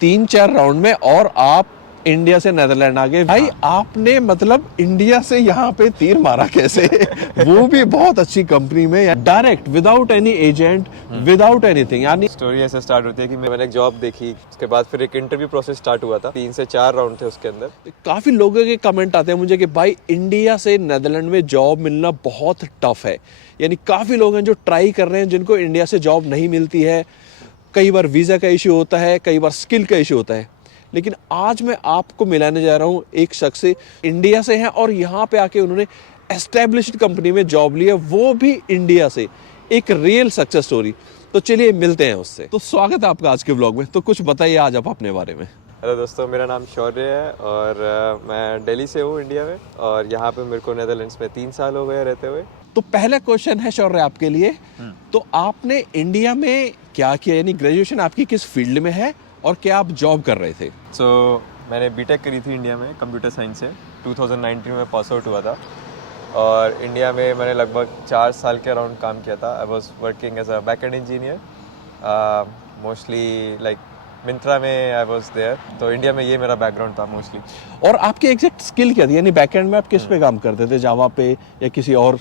3-4 round में और आप इंडिया से नेदरलैंड आ गए। भाई आपने मतलब इंडिया से यहाँ पे तीर मारा कैसे? वो भी बहुत अच्छी कंपनी में, direct, without any agent, without anything. यानी स्टोरी ऐसे स्टार्ट होती है कि मैंने एक जॉब देखी, उसके बाद फिर एक इंटरव्यू प्रोसेस स्टार्ट हुआ था। 3 से 4 राउंड थे उसके अंदर। काफी लोगों के कमेंट आते हैं मुझे कि भाई इंडिया से नेदरलैंड में जॉब मिलना बहुत टफ है। यानी काफी लोग हैं जो ट्राई कर रहे हैं, जिनको इंडिया से जॉब नहीं मिलती है। कई बार वीजा का इश्यू होता है, कई बार स्किल का इश्यू होता है। लेकिन आज मैं आपको मिलाने जा रहा हूं एक शख्स से, इंडिया से हैं और यहाँ पे आके उन्होंने एस्टेब्लिश्ड कंपनी में जॉब ली है, वो भी इंडिया से। एक रियल सक्सेस स्टोरी। तो चलिए मिलते हैं उससे। तो स्वागत है आपका आज के व्लॉग में। तो कुछ बताइए आज आप अपने बारे में। हेलो दोस्तों, मेरा नाम शौर्य है और मैं दिल्ली से हूँ, इंडिया में। और यहाँ पे मेरे को नेदरलैंड्स में 3 साल हो गए रहते हुए। तो पहला क्वेश्चन है शौर्य आपके लिए, तो आपने इंडिया में क्या किया? यानी ग्रेजुएशन आपकी किस फील्ड में है और क्या आप जॉब कर रहे थे? मैंने बीटेक करी थी इंडिया में कंप्यूटर साइंस से। 2019 में पास आउट हुआ था और इंडिया में मैंने लगभग 4 साल के अराउंड काम किया था। I was working as a backend engineer, mostly like Myntra में आई वॉज देयर। तो इंडिया में ये मेरा बैकग्राउंड था मोस्टली। और आपकी एग्जैक्ट स्किल क्या थी? यानी बैकएंड में आप किस पे काम करते थे, जावा पे या किसी और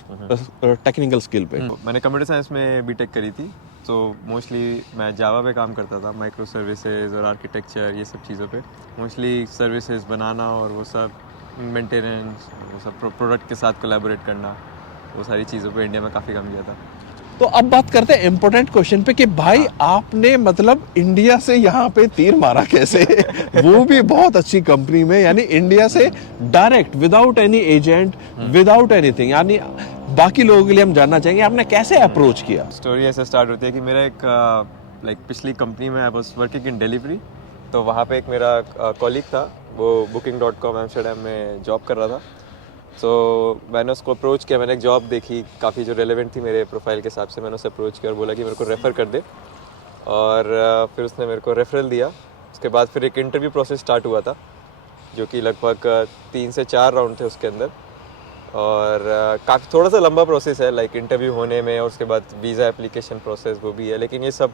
टेक्निकल स्किल पे? मैंने कंप्यूटर साइंस में बीटेक करी थी, तो मोस्टली मैं जावा पे काम करता था, माइक्रो सर्विसेज और आर्किटेक्चर, ये सब चीज़ों पे। मोस्टली सर्विसेज बनाना और वो सब मेंटेनेंस, वो सब प्रोडक्ट के साथ कोलैबोरेट करना, वो सारी चीज़ों पे इंडिया में काफ़ी काम किया था। तो अब बात करते हैं इम्पोर्टेंट क्वेश्चन पे कि भाई आपने मतलब इंडिया से यहाँ पे तीर मारा कैसे? वो भी बहुत अच्छी कंपनी में, यानी इंडिया से direct, without any agent, without anything. यानी बाकी लोगों के लिए हम जानना चाहेंगे आपने कैसे अप्रोच किया? स्टोरी ऐसे स्टार्ट होती है कि मेरा एक लाइक पिछली कंपनी में I was working in delivery. तो वहाँ पे एक मेरा कॉलीग था, वो booking.com एम्स्टर्डम में जॉब कर रहा था। तो मैंने उसको अप्रोच किया, मैंने एक जॉब देखी काफ़ी जो रेलेवेंट थी मेरे प्रोफाइल के हिसाब से। मैंने उससे अप्रोच किया और बोला कि मेरे को रेफ़र कर दे, और फिर उसने मेरे को रेफरल दिया। उसके बाद फिर एक इंटरव्यू प्रोसेस स्टार्ट हुआ था, जो कि लगभग 3 से 4 राउंड थे उसके अंदर। और काफ़ी थोड़ा सा लंबा प्रोसेस है, लाइक इंटरव्यू होने में, और उसके बाद वीज़ा एप्लीकेशन प्रोसेस वो भी है। लेकिन ये सब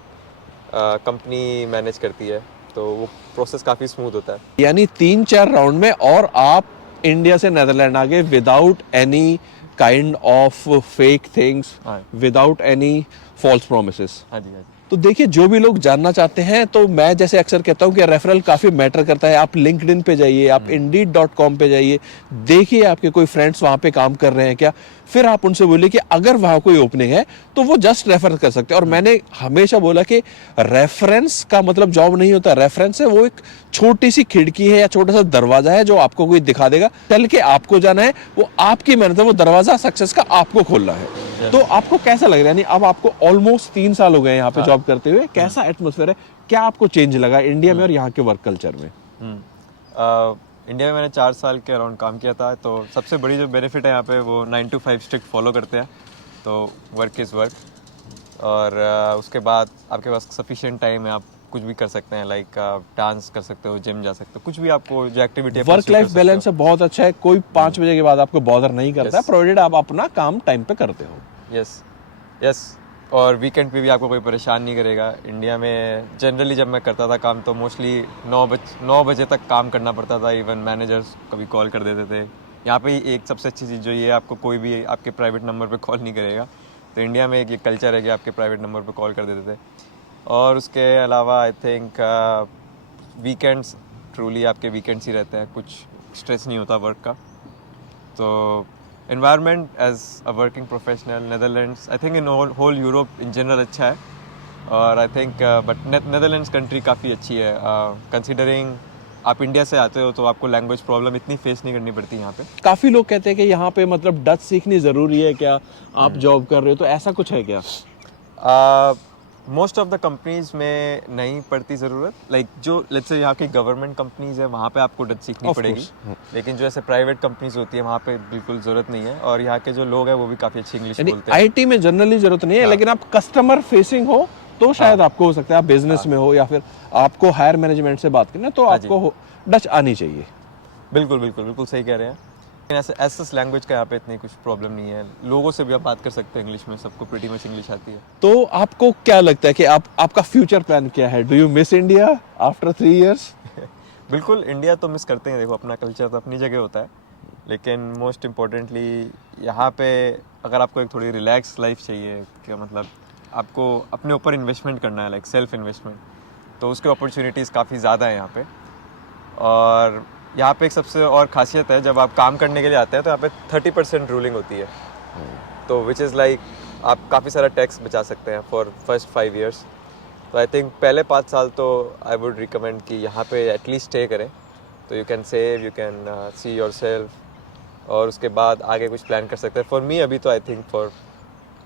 कंपनी मैनेज करती है, तो वो प्रोसेस काफ़ी स्मूथ होता है। यानी 3-4 राउंड में और आप इंडिया से नेदरलैंड आ गए without any kind of fake things, without any false promises. हाँ जी। तो देखिए, जो भी लोग जानना चाहते हैं, तो मैं जैसे अक्सर कहता हूं कि रेफरल काफी मैटर करता है। आप लिंक्डइन पे जाइए, आप Indeed.com पे जाइए, देखिए आपके कोई फ्रेंड्स वहां पे काम कर रहे हैं क्या, फिर आप उनसे बोलिए कि अगर वहां कोई ओपनिंग है तो वो जस्ट रेफर कर सकते हैं। और मैंने हमेशा बोला कि रेफरेंस का मतलब जॉब नहीं होता। रेफरेंस है वो एक छोटी सी खिड़की है या छोटा सा दरवाजा है जो आपको कोई दिखा देगा। चल के आपको जाना है, वो आपकी मेहनत है, वो दरवाजा सक्सेस का आपको खोलना है। तो आपको कैसा लग रहा है? यानी अब आपको ऑलमोस्ट 3 साल हो गए यहाँ पे जॉब करते हुए, कैसा एटमॉस्फेयर है? क्या आपको चेंज लगा इंडिया में और यहाँ के वर्क कल्चर में? इंडिया में मैंने 4 साल के अराउंड काम किया था। तो सबसे बड़ी जो बेनिफिट है यहाँ पे, वो 9 to 5 स्ट्रिक्ट फॉलो करते हैं। तो वर्क इज़ वर्क, और उसके बाद आपके पास सफिशिएंट टाइम है, आप कुछ भी कर सकते हैं। लाइक डांस कर सकते हो, जिम जा सकते हो, कुछ भी आपको जो एक्टिविटी है। वर्क लाइफ बैलेंस बहुत अच्छा है, कोई 5 बजे के बाद आपको बॉदर नहीं करता है, प्रोवाइडेड आप अपना काम टाइम पे करते हो। यस। और वीकेंड पे भी आपको कोई परेशान नहीं करेगा। इंडिया में जनरली जब मैं करता था काम, तो मोस्टली 9 बजे तक काम करना पड़ता था। इवन मैनेजर्स कभी कॉल कर देते थे। यहाँ पे एक सबसे अच्छी चीज़ जो ये, आपको कोई भी आपके प्राइवेट नंबर पे कॉल नहीं करेगा। तो इंडिया में एक ये कल्चर है कि आपके प्राइवेट नंबर पे कॉल कर देते थे। और उसके अलावा आई थिंक वीकेंड्स, ट्रूली आपके वीकेंड्स ही रहते हैं, कुछ स्ट्रेस नहीं होता वर्क का। तो environment as a working professional Netherlands, I think in whole Europe in general अच्छा है। और I think but Netherlands country काफ़ी अच्छी है, कंसिडरिंग आप इंडिया से आते हो तो आपको लैंग्वेज प्रॉब्लम इतनी फेस नहीं करनी पड़ती यहाँ पे। काफी लोग कहते हैं कि यहाँ पे मतलब डच सीखनी जरूरी है क्या? आप जॉब कर रहे हो तो ऐसा कुछ है क्या? मोस्ट ऑफ द कंपनीज में नहीं पड़ती ज़रूरत। लाइक जो लेट्स से यहाँ की गवर्नमेंट कंपनीज है, वहाँ पे आपको डच सीखनी पड़ेगी। लेकिन जो ऐसे प्राइवेट कंपनीज होती है, वहाँ पे बिल्कुल ज़रूरत नहीं है। और यहाँ के जो लोग हैं वो भी काफ़ी अच्छी इंग्लिश बोलते हैं। आईटी में जनरली जरूरत नहीं है, लेकिन आप कस्टमर फेसिंग हो तो शायद आपको हो सकता है, आप बिजनेस में हो या फिर आपको हायर मैनेजमेंट से बात करना, तो आपको डच आनी चाहिए। बिल्कुल सही कह रहे हैं। ऐसा लैंग्वेज का यहाँ पे इतनी कुछ प्रॉब्लम नहीं है, लोगों से भी आप बात कर सकते हैं इंग्लिश में, सबको प्रीटी मच इंग्लिश आती है। तो आपको क्या लगता है कि आपका फ्यूचर प्लान क्या है? Do you miss India after 3 years? बिल्कुल, इंडिया तो मिस करते हैं, देखो अपना कल्चर तो अपनी जगह होता है, लेकिन मोस्ट इम्पोर्टेंटली यहाँ पे अगर आपको एक थोड़ी रिलैक्स लाइफ चाहिए, क्या मतलब आपको अपने ऊपर इन्वेस्टमेंट करना है, लाइक सेल्फ इन्वेस्टमेंट, तो उसके अपॉर्चुनिटीज़ काफ़ी ज़्यादा है यहाँ पे। और यहाँ पे एक सबसे और ख़ासियत है, जब आप काम करने के लिए आते हैं तो यहाँ पे 30% रूलिंग होती है, तो विच इज़ लाइक आप काफ़ी सारा टैक्स बचा सकते हैं फॉर फर्स्ट 5 years। तो आई थिंक पहले 5 साल तो आई वुड रिकमेंड कि यहाँ पे एटलीस्ट स्टे करें, तो you can save, you can see your self, और उसके बाद आगे कुछ प्लान कर सकते हैं। फॉर मी अभी तो आई थिंक फॉर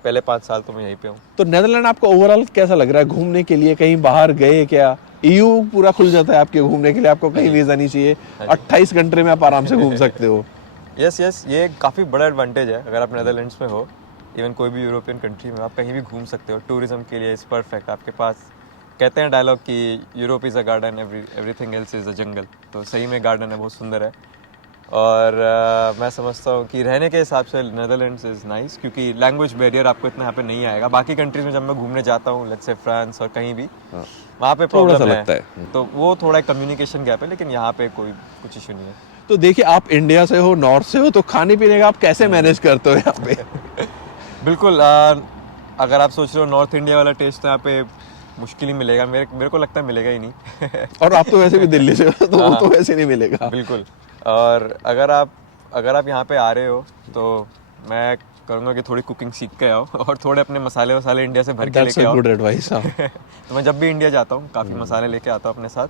पहले 5 साल तो मैं यहीं पे हूँ। तो नेदरलैंड आपको ओवरऑल कैसा लग रहा है घूमने के लिए? कहीं बाहर गए क्या? EU पूरा खुल जाता है आपके घूमने के लिए, आपको कहीं वीजा नहीं चाहिए, 28 घंटे में आप आराम से घूम सकते हो। यस, ये काफ़ी बड़ा एडवांटेज है अगर आप नेदरलैंड्स में हो, इवन कोई भी यूरोपियन कंट्री में आप कहीं भी घूम सकते हो। टूरिज्म के लिए इज़ परफेक्ट। आपके पास कहते हैं डायलॉग कि Europe is a garden, everything else is a jungle, तो सही में गार्डन है, बहुत सुंदर है। और मैं समझता हूँ कि रहने के हिसाब से नेदरलैंड्स इज़ नाइस, क्योंकि लैंग्वेज बैरियर आपको इतना यहाँ पे नहीं आएगा। बाकी कंट्रीज में जब मैं घूमने जाता हूँ, लेट्स से फ्रांस और कहीं भी, वहाँ पे प्रॉब्लम लगता है। तो वो थोड़ा कम्युनिकेशन गैप है, लेकिन यहाँ पे कोई कुछ इशू नहीं है। तो देखिए, आप इंडिया से हो, नॉर्थ से हो, तो खाने पीने का आप कैसे मैनेज करते हो यहाँ पे? बिल्कुल, अगर आप सोच रहे हो नॉर्थ इंडिया वाला टेस्ट यहाँ पे मुश्किल ही मिलेगा, मेरे को लगता है मिलेगा ही नहीं। और आप तो वैसे भी दिल्ली से हो, तो वो तो वैसे नहीं मिलेगा। बिल्कुल। और अगर आप यहाँ पे आ रहे हो तो मैं करूँगा कि थोड़ी कुकिंग सीख के आओ और थोड़े अपने मसाले वसाले इंडिया से भर के लेके आओ। Good advice. तो मैं जब भी इंडिया जाता हूँ काफ़ी मसाले लेके आता हूँ अपने साथ,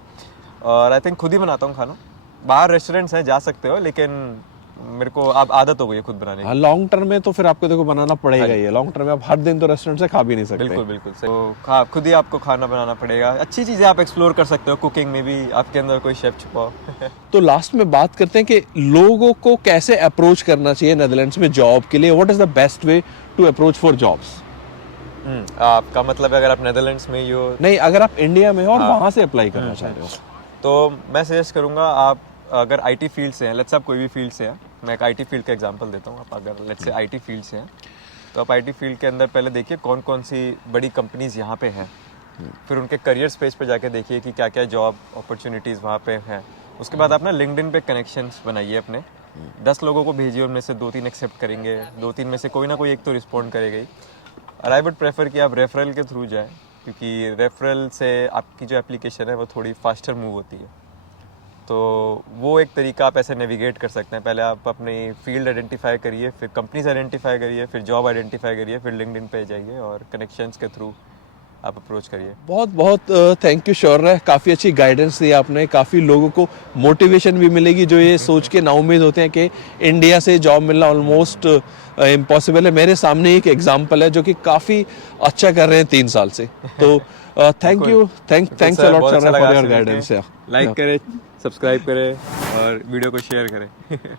और आई थिंक खुद ही बनाता हूँ खाना। बाहर रेस्टोरेंट्स हैं, जा सकते हो, लेकिन मेरे को अब आदत हो गई है खुद बनाने की। लॉन्ग टर्म में तो फिर आपको देखो बनाना पड़ेगा ही। लॉन्ग टर्म में आप हर दिन तो रेस्टोरेंट से खा भी नहीं सकते। बिल्कुल तो खुद ही आपको खाना बनाना पड़ेगा। अच्छी चीज़ें आप एक्सप्लोर कर सकते हो कुकिंग में भी, आपके अंदर कोई शेफ छुपाओ। तो लास्ट में बात करते हैं कि लोगों को कैसे अप्रोच करना चाहिए नेदरलैंड्स में जॉब के लिए। What is the best way to approach for jobs? आपका मतलब अगर आप नेदरलैंड्स में ही हो? नहीं, अगर आप इंडिया में हो और वहां से अप्लाई करना चाह रहे हो, तो मैं सजेस्ट करूंगा, आप अगर आईटी फील्ड से हैं, लेट्स से आप कोई भी फील्ड से हैं, मैं एक आईटी फील्ड का एग्जांपल देता हूँ। आप अगर लेट्स से आईटी फील्ड से हैं, तो आप आईटी फील्ड के अंदर पहले देखिए कौन कौन सी बड़ी कंपनीज यहाँ पे हैं, फिर उनके करियर पेज पे जाके देखिए कि क्या क्या जॉब अपॉर्चुनिटीज़ वहाँ पे हैं। उसके बाद आप ना लिंक्डइन पे कनेक्शंस बनाइए अपने, 10 लोगों को भेजिए, उनमें से 2-3 एक्सेप्ट करेंगे, 2-3 में से कोई ना कोई एक तो रिस्पॉन्ड करेगा ही। और आई वुड प्रेफर कि आप रेफरल के थ्रू जाएँ, क्योंकि रेफरल से आपकी जो एप्लीकेशन है वो थोड़ी फास्टर मूव होती है। तो वो एक तरीका आप ऐसे नेविगेट कर सकते हैं। पहले आप अपनी फील्ड आइडेंटिफाई करिए, फिर कंपनीज आइडेंटिफाई करिए, फिर जॉब आइडेंटिफाई करिए, फिर लिंक्डइन पे जाइए और कनेक्शंस के थ्रू आप अप्रोच करिए। बहुत बहुत थैंक यू शौर्य, काफ़ी अच्छी गाइडेंस दी आपने। काफ़ी लोगों को मोटिवेशन भी मिलेगी जो ये सोच के नाउम्मीद होते हैं कि इंडिया से जॉब मिलना ऑलमोस्ट इम्पॉसिबल है। मेरे सामने एक एग्जांपल है जो कि काफ़ी अच्छा कर रहे हैं 3 साल से। तो thank you, thanks a lot Shaurya for your guidance. Like करें, सब्सक्राइब करें और वीडियो को शेयर करें।